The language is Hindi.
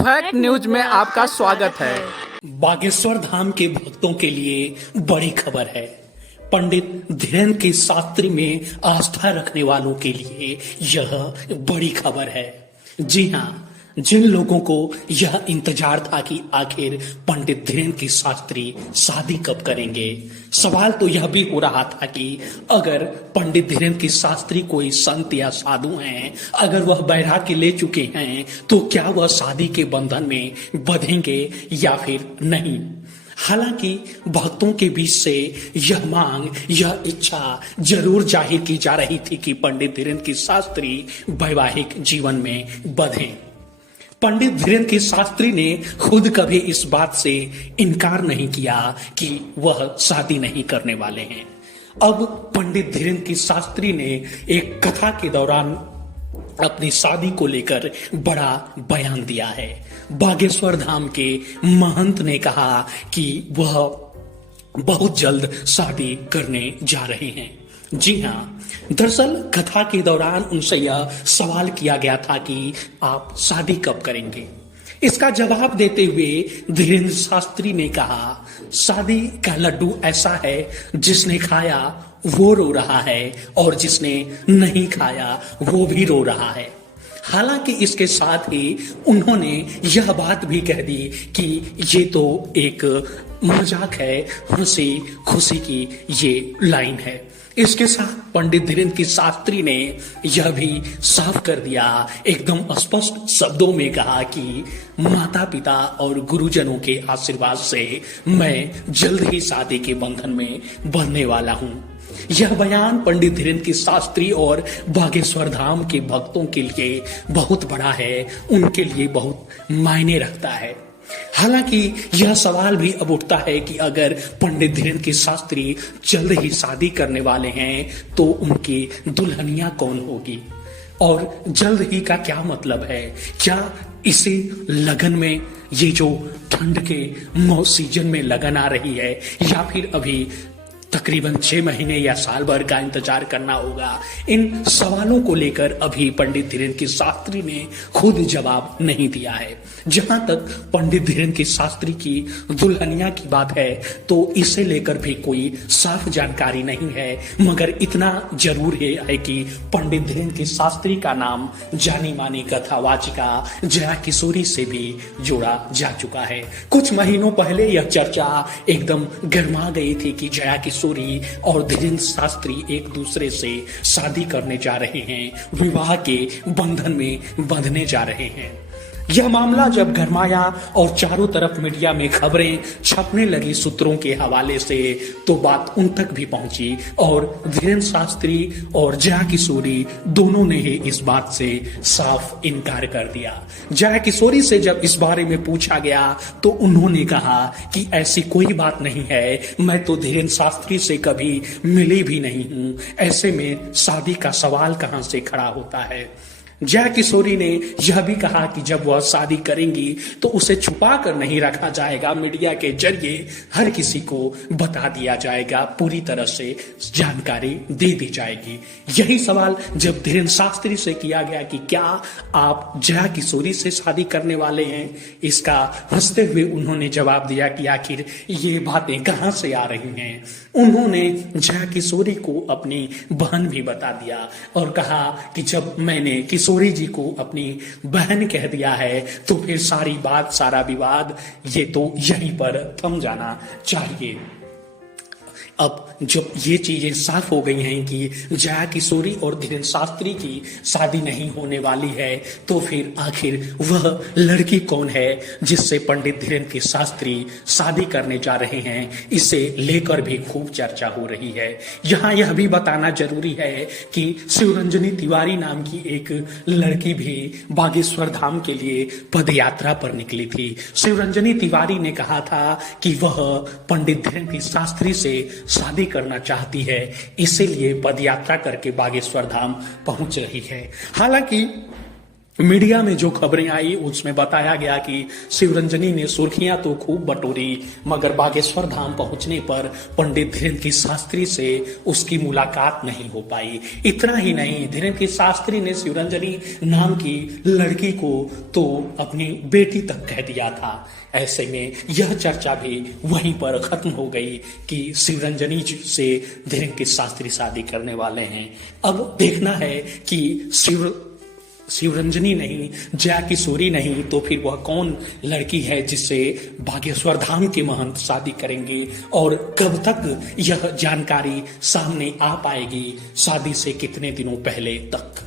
फैक्ट न्यूज में आपका स्वागत है। बागेश्वर धाम के भक्तों के लिए बड़ी खबर है। पंडित धीरेन्द्र के शास्त्री में आस्था रखने वालों के लिए यह बड़ी खबर है। जी हाँ, जिन लोगों को यह इंतजार था कि आखिर पंडित धीरेन्द्र की शास्त्री शादी कब करेंगे, सवाल तो यह भी हो रहा था कि अगर पंडित धीरेन्द्र की शास्त्री कोई संत या साधु हैं, अगर वह वैराग्य ले चुके हैं, तो क्या वह शादी के बंधन में बंधेंगे या फिर नहीं। हालांकि भक्तों के बीच से यह मांग, यह इच्छा जरूर जाहिर की जा रही थी कि पंडित धीरेन्द्र की शास्त्री वैवाहिक जीवन में बंधें। पंडित धीरेन्द्र की शास्त्री ने खुद कभी इस बात से इनकार नहीं किया कि वह शादी नहीं करने वाले हैं। अब पंडित धीरेन्द्र की शास्त्री ने एक कथा के दौरान अपनी शादी को लेकर बड़ा बयान दिया है। बागेश्वर धाम के महंत ने कहा कि वह बहुत जल्द शादी करने जा रहे हैं। जी हाँ, दरअसल कथा के दौरान उनसे यह सवाल किया गया था कि आप शादी कब करेंगे। इसका जवाब देते हुए धीरेन्द्र शास्त्री ने कहा, शादी का लड्डू ऐसा है जिसने खाया वो रो रहा है और जिसने नहीं खाया वो भी रो रहा है। हालांकि इसके साथ ही उन्होंने यह बात भी कह दी कि ये तो एक मजाक है, हंसी खुशी की ये लाइन है। इसके साथ पंडित धीरेन्द्र की शास्त्री ने यह भी साफ कर दिया, एकदम स्पष्ट शब्दों में कहा कि माता पिता और गुरुजनों के आशीर्वाद से मैं जल्द ही शादी के बंधन में बंधने वाला हूँ। यह बयान पंडित धीरेन्द्र की शास्त्री और बागेश्वर धाम के भक्तों के लिए बहुत बड़ा है, उनके लिए बहुत मायने रखता है। हालांकि यह सवाल भी अब उठता है कि अगर पंडित धीरेन्द्र की शास्त्री जल्द ही शादी करने वाले हैं तो उनकी दुल्हनिया कौन होगी, और जल्द ही का क्या मतलब है। क्या इसी लगन में, ये जो ठंड के सीजन में लगन आ रही है, या फिर अभी तकरीबन 6 महीने या साल भर का इंतजार करना होगा। इन सवालों को लेकर अभी पंडित धीरेन्द्र की शास्त्री ने खुद जवाब नहीं दिया है। जहां तक पंडित धीरेन्द्र की शास्त्री की दुल्हनिया की बात है तो इसे लेकर भी कोई साफ जानकारी नहीं है, मगर इतना जरूर है कि पंडित धीरेन्द्र की शास्त्री का नाम जानी मानी कथावाचिका जया किशोरी से भी जोड़ा जा चुका है। कुछ महीनों पहले यह चर्चा एकदम गर्मा गई थी कि जया किशोरी और धीरेन्द्र शास्त्री एक दूसरे से शादी करने जा रहे हैं, विवाह के बंधन में बंधने जा रहे हैं। यह मामला जब गरमाया और चारों तरफ मीडिया में खबरें छपने लगी सूत्रों के हवाले से, तो बात उन तक भी पहुंची और धीरेन्द्र शास्त्री और जया किशोरी दोनों ने ही इस बात से साफ इनकार कर दिया। जया किशोरी से जब इस बारे में पूछा गया तो उन्होंने कहा कि ऐसी कोई बात नहीं है, मैं तो धीरेन्द्र शास्त्री से कभी मिली भी नहीं हूं, ऐसे में शादी का सवाल कहां से खड़ा होता है। जया किशोरी ने यह भी कहा कि जब वह शादी करेंगी तो उसे छुपा कर नहीं रखा जाएगा, मीडिया के जरिए हर किसी को बता दिया जाएगा, पूरी तरह से जानकारी दे दी जाएगी। यही सवाल जब धीरेन्द्र शास्त्री से किया गया कि क्या आप जया किशोरी से शादी करने वाले हैं, इसका हंसते हुए उन्होंने जवाब दिया कि आखिर ये बातें कहां से आ रही हैं। उन्होंने जया किशोरी को अपनी बहन भी बता दिया और कहा कि जब मैंने किशोरी जी को अपनी बहन कह दिया है तो फिर सारी बात, सारा विवाद ये तो यहीं पर थम जाना चाहिए। अब जब ये चीजें साफ हो गई हैं कि जया किशोरी और धीरेन्द्र शास्त्री की शादी नहीं होने वाली है, तो फिर आखिर वह लड़की कौन है जिससे पंडित धीरेन्द्र की शास्त्री शादी करने जा रहे हैं, इसे लेकर भी खूब चर्चा हो रही है। यहाँ यह भी बताना जरूरी है कि शिवरंजनी तिवारी नाम की एक लड़की भी बागेश्वर धाम के लिए पदयात्रा पर निकली थी। शिवरंजनी तिवारी ने कहा था कि वह पंडित धीरेन्द्र की शास्त्री से शादी करना चाहती है, इसीलिए पदयात्रा करके बागेश्वर धाम पहुंच रही है। हालांकि मीडिया में जो खबरें आई उसमें बताया गया कि शिवरंजनी ने सुर्खियां तो खूब बटोरी, मगर बागेश्वर धाम पहुंचने पर पंडित धीरेन्द्र शास्त्री से उसकी मुलाकात नहीं हो पाई। इतना ही नहीं, धीरेन्द्र शास्त्री ने शिवरंजनी नाम की लड़की को तो अपनी बेटी तक कह दिया था। ऐसे में यह चर्चा भी वहीं पर खत्म हो गई कि शिवरंजनी से धीरेन्द्र शास्त्री शादी करने वाले हैं। अब देखना है कि शिवरंजनी नहीं, जया किशोरी नहीं, तो फिर वह कौन लड़की है जिससे बागेश्वर धाम के महंत शादी करेंगे और कब तक यह जानकारी सामने आ पाएगी, शादी से कितने दिनों पहले तक।